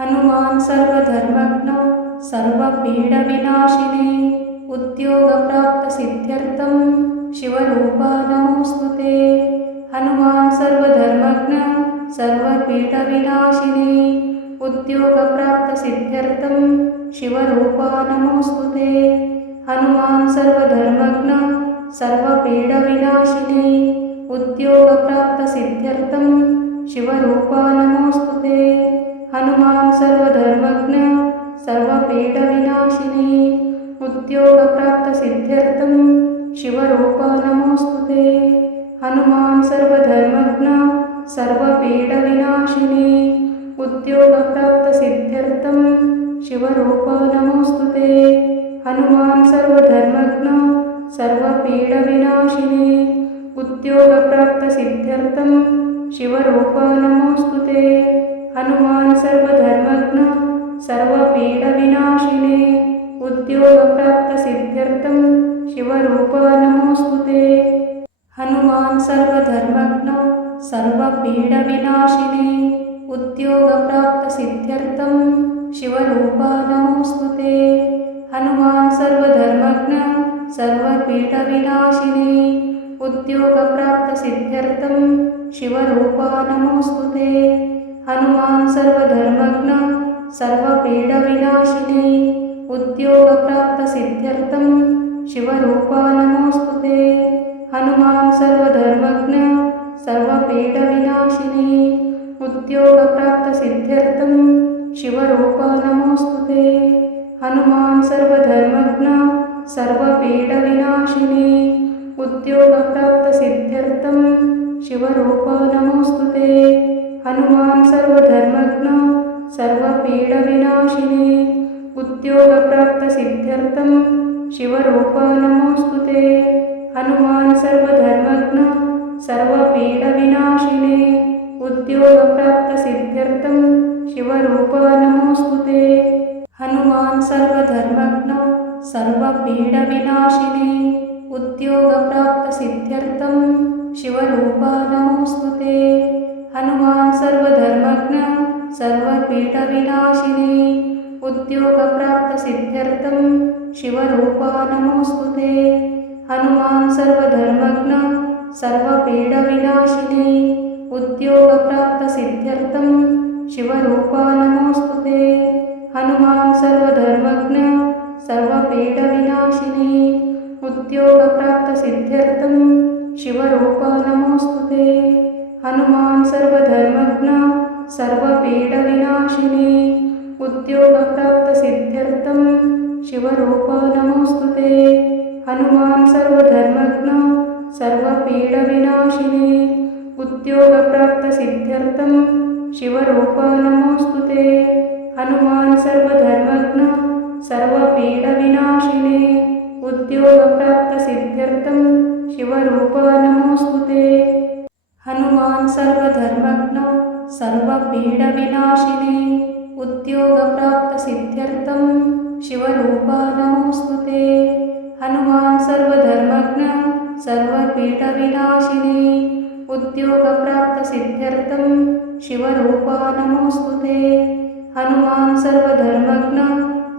Hanuman सर्वधर्मज्ञ सर्वपीडविनाशिने उद्योगप्राप्तसिद्ध्यर्थं शिवरूपा नमोऽस्तुते। Hanuman सर्वधर्मज्ञ सर्वपीडविनाशिने उद्योगप्राप्तसिद्ध्यर्थं शिवरूपा नमोऽस्तुते। Hanuman सर्वधर्मज्ञ सर्वपीडविनाशिने उद्योगप्राप्तसिद्ध्यर्थं शिवरूपा नमोऽस्तुते। Hanuman सर्वधर्मज्ञ सर्वपीडविनाशिने उद्योगप्राप्तसिद्ध्यर्थं शिवरूपा नमोऽस्तुते। Hanuman सर्वधर्मज्ञ सर्वपीडविनाशिने उद्योगप्राप्तसिद्ध्यर्थं शिवरूपा नमोऽस्तुते। Hanuman सर्वधर्मज्ञ सर्वपीडविनाशिने उद्योगप्राप्तसिद्ध्यर्थं शिवरूपा नमोऽस्तुते। Hanuman सर्वधर्मज्ञ सर्वपीडविनाशिने उद्योगप्राप्तसिद्ध्यर्थं शिवरूपा नमोऽस्तुते। Hanuman सर्वधर्मज्ञ सर्वपीडविनाशिने उद्योगप्राप्तसिद्ध्यर्थं शिवरूपा नमोऽस्तुते। Hanuman सर्वधर्मज्ञ सर्वपीडविनाशिने उद्योगप्राप्तसिद्ध्यर्थं शिवरूपा नमोऽस्तुते। Hanuman सर्वधर्मज्ञ सर्वपीडविनाशिने उद्योगप्राप्तसिद्ध्यर्थं शिवरूपा नमोऽस्तुते। Hanuman सर्वधर्मज्ञ सर्वपीडविनाशिने उद्योगप्राप्तसिद्ध्यर्थं शिवरूपा नमोऽस्तुते। Hanuman सर्वधर्मज्ञ सर्वपीडविनाशिने उद्योगप्राप्तसिद्ध्यर्थं शिवरूपा नमोऽस्तुते। Hanuman सर्वधर्मज्ञ सर्वपीडविनाशिने उद्योगप्राप्तसिद्ध्यर्थं शिवरूपा नमोऽस्तुते। Hanuman सर्वधर्मज्ञ सर्वपीडविनाशिने उद्योगप्राप्तसिद्ध्यर्थं शिवरूपा नमोऽस्तुते। Hanuman सर्वधर्मज्ञ सर्वपीडविनाशिने उद्योगप्राप्तसिद्ध्यर्थं शिवरूपा नमोऽस्तुते। Hanuman सर्वधर्मज्ञ सर्वपीडविनाशिने उद्योगप्राप्तसिद्ध्यर्थं शिवरूपा नमोऽस्तुते। Hanuman सर्वधर्मज्ञ सर्वपीडविनाशिने उद्योगप्राप्तसिद्ध्यर्थं शिवरूपा नमोऽस्तुते। Hanuman सर्वधर्मज्ञ सर्वपीडविनाशिने उद्योगप्राप्तसिद्ध्यर्थं शिवरूपा नमोऽस्तुते। Hanuman सर्वधर्मज्ञ सर्वपीडविनाशिने उद्योगप्राप्तसिद्ध्यर्थं शिवरूपा नमोऽस्तुते। Hanuman सर्वधर्मज्ञ सर्वपीडविनाशिने उद्योगप्राप्तसिद्ध्यर्थं शिवरूपा नमोऽस्तुते। Hanuman सर्वधर्मज्ञ सर्वपीडविनाशिने उद्योगप्राप्तसिद्ध्यर्थं शिवरूपा नमोऽस्तुते। Hanuman सर्वधर्मज्ञ सर्वपीडविनाशिने उद्योगप्राप्तसिद्ध्यर्थं शिवरूपा नमोऽस्तुते। Hanuman सर्वधर्मज्ञ सर्वपीडविनाशिने उद्योगप्राप्तसिद्ध्यर्थं शिवरूपा नमोऽस्तुते। Hanuman सर्वधर्मज्ञ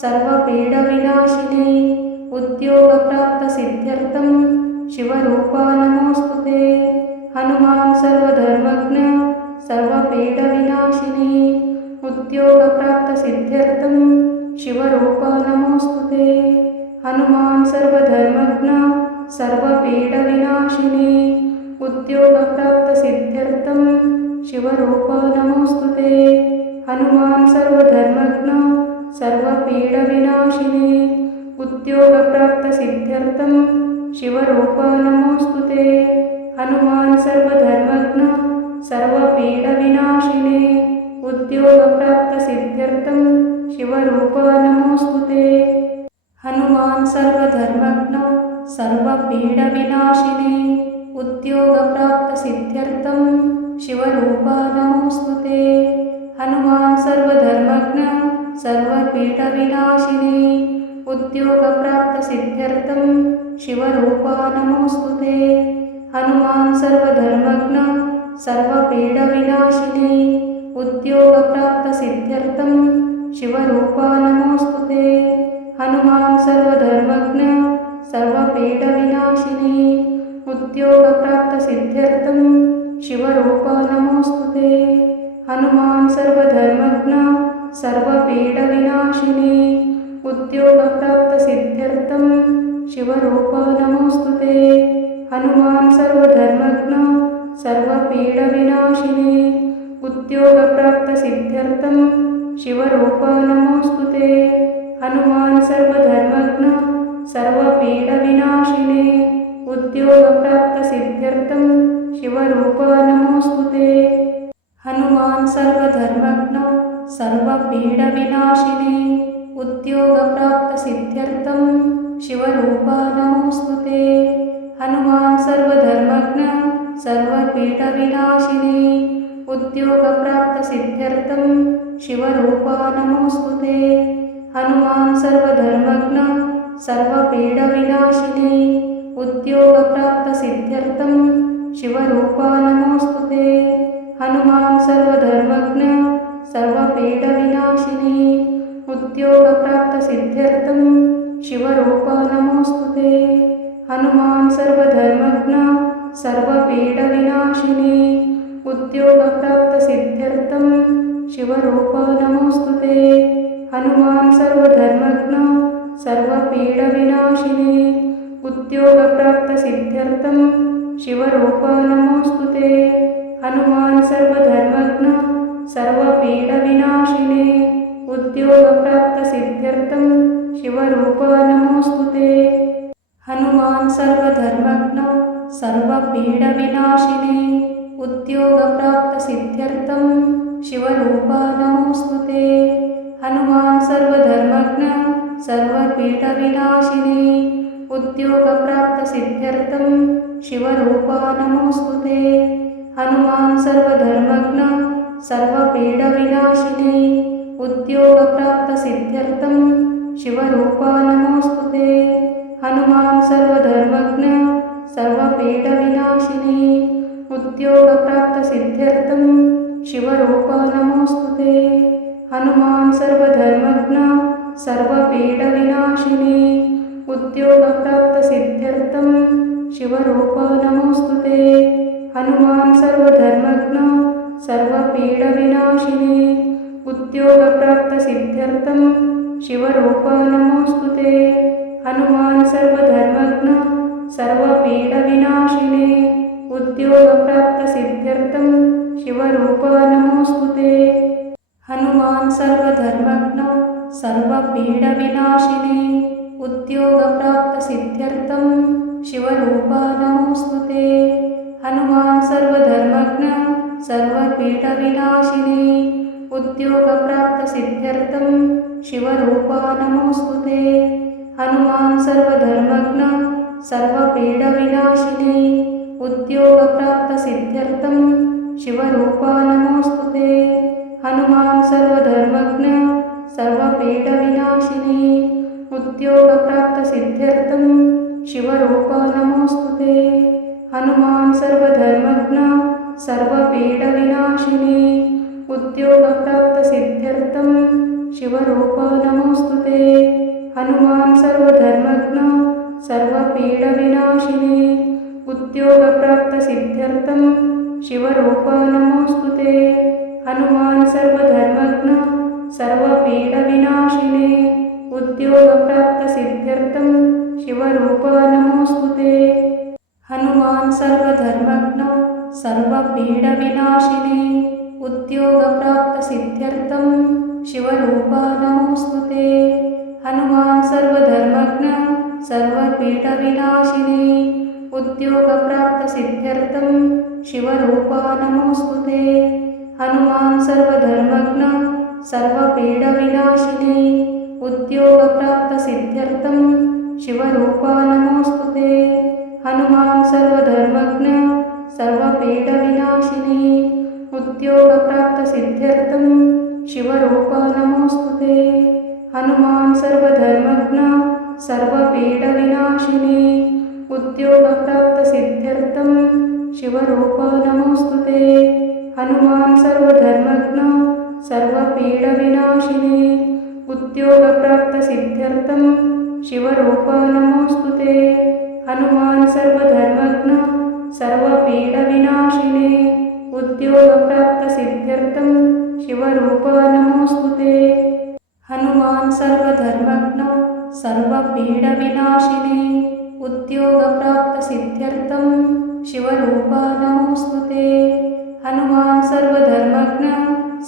सर्वपीडविनाशिने उद्योगप्राप्तसिद्ध्यर्थं शिवरूपा नमोऽस्तुते। Hanuman सर्वधर्मज्ञ सर्वपीडविनाशिने उद्योगप्राप्तसिद्ध्यर्थं शिवरूपा नमोऽस्तुते। Hanuman सर्वधर्मज्ञ सर्वपीडविनाशिने उद्योगप्राप्तसिद्ध्यर्थं शिवरूपा नमोऽस्तुते। Hanuman सर्वधर्मज्ञ सर्वपीडविनाशिने उद्योगप्राप्तसिद्ध्यर्थं शिवरूपा नमोऽस्तुते। Hanuman सर्वधर्मज्ञ सर्वपीडविनाशिने उद्योगप्राप्तसिद्ध्यर्थं शिवरूपा नमोऽस्तुते। Hanuman सर्वधर्मज्ञ सर्वपीडविनाशिने उद्योगप्राप्तसिद्ध्यर्थं शिवरूपा नमोऽस्तुते। Hanuman सर्वधर्मज्ञ सर्वपीडविनाशिने उद्योगप्राप्तसिद्ध्यर्थं शिवरूपा नमोऽस्तुते। Hanuman सर्वधर्मज्ञ सर्वपीडविनाशिने उद्योगप्राप्तसिद्ध्यर्थं शिवरूपा नमोऽस्तुते। Hanuman सर्वधर्मज्ञ सर्वपीडविनाशिनी उद्योगप्राप्तसिद्ध्यर्थं शिवरूपा नमोऽस्तुते। Hanuman सर्वधर्मज्ञ सर्वपीडविनाशिनी उद्योगप्राप्तसिद्ध्यर्थं शिवरूपा नमोऽस्तुते। Hanuman सर्वधर्मज्ञ सर्वपीडविनाशिनी उद्योगप्राप्तसिद्ध्यर्थं शिवरूपा नमोऽस्तुते। Hanuman सर्वधर्मज्ञ सर्वपीडविनाशिनी उद्योगप्राप्तसिद्ध्यर्थं शिवरूपा नमोऽस्तुते। Hanuman सर्वधर्मज्ञ सर्वपीडविनाशिनी उद्योगप्राप्तसिद्ध्यर्थं शिवरूपा नमोऽस्तुते। Hanuman सर्वधर्मज्ञ सर्वपीडविनाशिनी उद्योगप्राप्तसिद्ध्यर्थं शिवरूपा नमोऽस्तुते। Hanuman सर्वधर्मज्ञ सर्वपीडविनाशिनी उद्योगप्राप्तसिद्ध्यर्थं शिवरूपा नमोऽस्तुते। Hanuman सर्वधर्मज्ञ सर्वपीडविनाशिनी उद्योगप्राप्तसिद्ध्यर्थं शिवरूपा नमोऽस्तुते। Hanuman सर्वधर्मज्ञ सर्वपीडविनाशिनी उद्योगप्राप्तसिद्ध्यर्थं शिवरूपा नमोऽस्तुते। Hanuman सर्वधर्मज्ञ सर्वपीडविनाशिनी उद्योगप्राप्तसिद्ध्यर्थं शिवरूपा नमोऽस्तुते। Hanuman सर्वधर्मज्ञ सर्वपीडविनाशिनी उद्योगप्राप्तसिद्ध्यर्थं शिवरूपा नमोऽस्तुते। Hanuman सर्वधर्मज्ञ सर्वपीडविनाशिनी उद्योगप्राप्तसिद्ध्यर्थं शिवरूपा नमोऽस्तुते। Hanuman सर्वधर्मज्ञ सर्वपीडविनाशिनी उद्योगप्राप्तसिद्ध्यर्थं शिवरूपा नमोऽस्तुते। Hanuman सर्वधर्मज्ञ सर्वपीडविनाशिनी उद्योगप्राप्तसिद्ध्यर्थं शिवरूपा नमोऽस्तुते। Hanuman सर्वधर्मज्ञ सर्वपीडविनाशिनी उद्योगप्राप्तसिद्ध्यर्थं शिवरूपा नमोऽस्तुते। Hanuman सर्वधर्मज्ञ सर्वपीडविनाशिनी उद्योगप्राप्तसिद्ध्यर्थं शिवरूपा नमोऽस्तुते। Hanuman सर्वधर्मज्ञ सर्वपीडविनाशिनी उद्योगप्राप्तसिद्ध्यर्थं शिवरूपा नमोऽस्तुते। Hanuman सर्वधर्मज्ञ सर्वपीडविनाशिनी उद्योगप्राप्तसिद्ध्यर्थं शिवरूपा नमोऽस्तुते। Hanuman सर्वधर्मज्ञ सर्वपीडविनाशिनी उद्योगप्राप्तसिद्ध्यर्थं शिवरूपा नमोऽस्तुते। Hanuman सर्वधर्मज्ञ सर्वपीडविनाशिनी उद्योगप्राप्तसिद्ध्यर्थं शिवरूपा नमोऽस्तुते। Hanuman सर्वधर्मज्ञ सर्वपीडविनाशिनी उद्योगप्राप्तसिद्ध्यर्थं शिवरूपा नमोऽस्तुते। Hanuman सर्वधर्मज्ञ सर्वपीडविनाशिनी उद्योगप्राप्तसिद्ध्यर्थं शिवरूपा नमोऽस्तुते। Hanuman सर्वधर्मज्ञ सर्वपीडविनाशिनी उद्योगप्राप्तसिद्ध्यर्थं शिवरूपा नमोऽस्तुते। Hanuman सर्वधर्मज्ञ सर्वपीडविनाशिनी उद्योगप्राप्तसिद्ध्यर्थं शिवरूपा नमोऽस्तुते। Hanuman सर्वधर्मज्ञ सर्वपीडविनाशिनी उद्योगप्राप्तसिद्ध्यर्थं शिवरूपा नमोऽस्तुते। Hanuman सर्वधर्मज्ञ सर्वपीडविनाशिनी उद्योगप्राप्तसिद्ध्यर्थं शिवरूपा नमोऽस्तुते। Hanuman सर्वधर्मज्ञ सर्वपीडविनाशिनी उद्योगप्राप्तसिद्ध्यर्थं शिवरूपा नमोऽस्तुते। Hanuman सर्वधर्मज्ञ सर्वपीडविनाशिनी उद्योगप्राप्तसिद्ध्यर्थं शिवरूपा नमोऽस्तुते। Hanuman सर्वधर्मज्ञ सर्वपीडविनाशिनी उद्योगप्राप्तसिद्ध्यर्थं शिवरूपा नमोऽस्तुते। Hanuman सर्वधर्मज्ञ सर्वपीडविनाशिनी उद्योगप्राप्तसिद्ध्यर्थं शिवरूपा नमोऽस्तुते। Hanuman सर्वधर्मज्ञ सर्वपीडविनाशिने उद्योगप्राप्तसिद्ध्यर्थं शिवरूप नमोऽस्तुते Hanuman सर्वधर्मज्ञ सर्वपीडविनाशिने उद्योगप्राप्तसिद्ध्यर्थं शिवरूप नमोऽस्तुते Hanuman सर्वधर्मज्ञ सर्वपीडविनाशिने उद्योगप्राप्तसिद्ध्यर्थं शिवरूप नमोऽस्तुते Hanuman सर्वधर्मज्ञ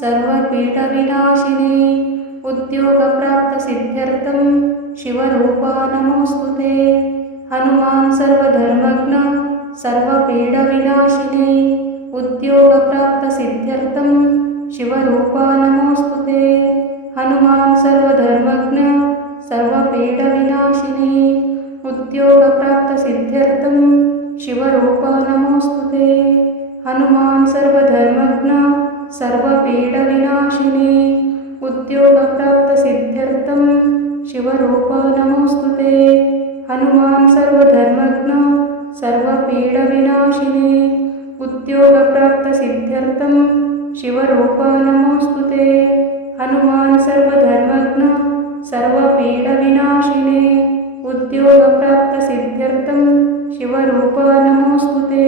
सर्वपीडविनाशिने उद्योगप्राप्तसिद्ध्यर्थं शिवरूप नमोऽस्तुते Hanuman सर्वधर्मज्ञ सर्वपीडविनाशिने उद्योगप्राप्तसिद्ध्यर्थं शिवरूप नमोऽस्तुते Hanuman सर्वधर्मज्ञ सर्वपीडविनाशिने उद्योगप्राप्तसिद्ध्यर्थं शिवरूप नमोऽस्तुते Hanuman सर्वधर्मज्ञ सर्वपीडविनाशिने उद्योगप्राप्तसिद्ध्यर्थं शिवरूप नमोऽस्तुते Hanuman सर्वधर्मज्ञ सर्वपीडविनाशिने उद्योगप्राप्तसिद्ध्यर्थं शिवरूप नमोऽस्तुते Hanuman सर्वधर्मज्ञ सर्वपीडविनाशिने उद्योगप्राप्तसिद्ध्यर्थं शिवरूप नमोऽस्तुते